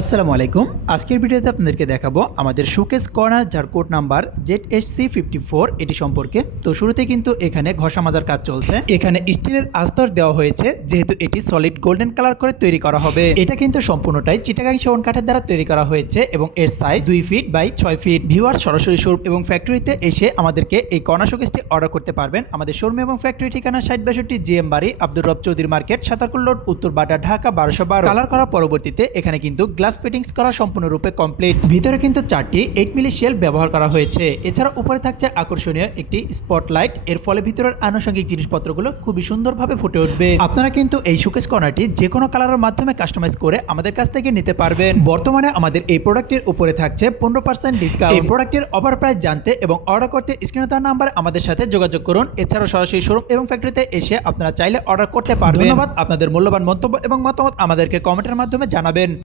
আসসালামু আলাইকুম। আজকের ভিডিওতে আপনাদেরকে দেখাবো আমাদের শোকেস কর্নার যার কোড নাম্বার ZHC54 এটি সম্পর্কে। তো শুরুতে কিন্তু এখানে ঘষা মাজার কাজ চলছে। এখানে স্টিলের আস্তর দেওয়া হয়েছে, যেহেতু এটি সলিড গোল্ডেন কালার করে তৈরি করা হবে। এটা কিন্তু সম্পূর্ণটাই চিটাগাং সেগুন কাঠের দ্বারা তৈরি করা হয়েছে এবং এর size 2 feet by 6 fit. Viewer সরাসরি শোরুম এবং ফ্যাক্টরিতে এসে আমাদেরকে এই কর্নার শোকেসটি অর্ডার করতে পারবেন। আমাদের শোরুম এবং ফ্যাক্টরি ঠিকানা 6062 জিএম বাড়ি, আব্দুর রব চৌধুরী মার্কেট, সাতারকুল রোড, উত্তর বাড্ডা, ঢাকা 1212। কালার করার পরবর্তীতে এখানে কিন্তু গ্লাস ফিটিংস করা সম্পূর্ণরূপে কমপ্লিট। ভিতরে কিন্তু 4টি 8 মিলি শেলফ ব্যবহার করা হয়েছে। এছাড়া উপরে থাকছে আকর্ষণীয় একটি স্পটলাইট, এর ফলে ভিতরের আনুষঙ্গিক জিনিসপত্রগুলো খুবই সুন্দরভাবে ফুটে উঠবে। আপনারা কিন্তু এই শোকেস কর্নারটি যে কোনো কালারের মাধ্যমে কাস্টমাইজ করে আমাদের কাছ থেকে নিতে পারবেন। বর্তমানে আমাদের এই প্রোডাক্টের উপরে থাকছে 15% ডিসকাউন্ট। এই প্রোডাক্টের অফার প্রাইস জানতে এবং অর্ডার করতে স্ক্রিনে দেওয়া নাম্বারে আমাদের সাথে যোগাযোগ করুন। এছাড়াও সরাসরি শোরুম এবং ফ্যাক্টরিতে এসে আপনারা চাইলে অর্ডার করতে পারবেন। ধন্যবাদ। আপনাদের মূল্যবান মন্তব্য এবং মতামত আমাদেরকে কমেন্টের মাধ্যমে জানাবেন।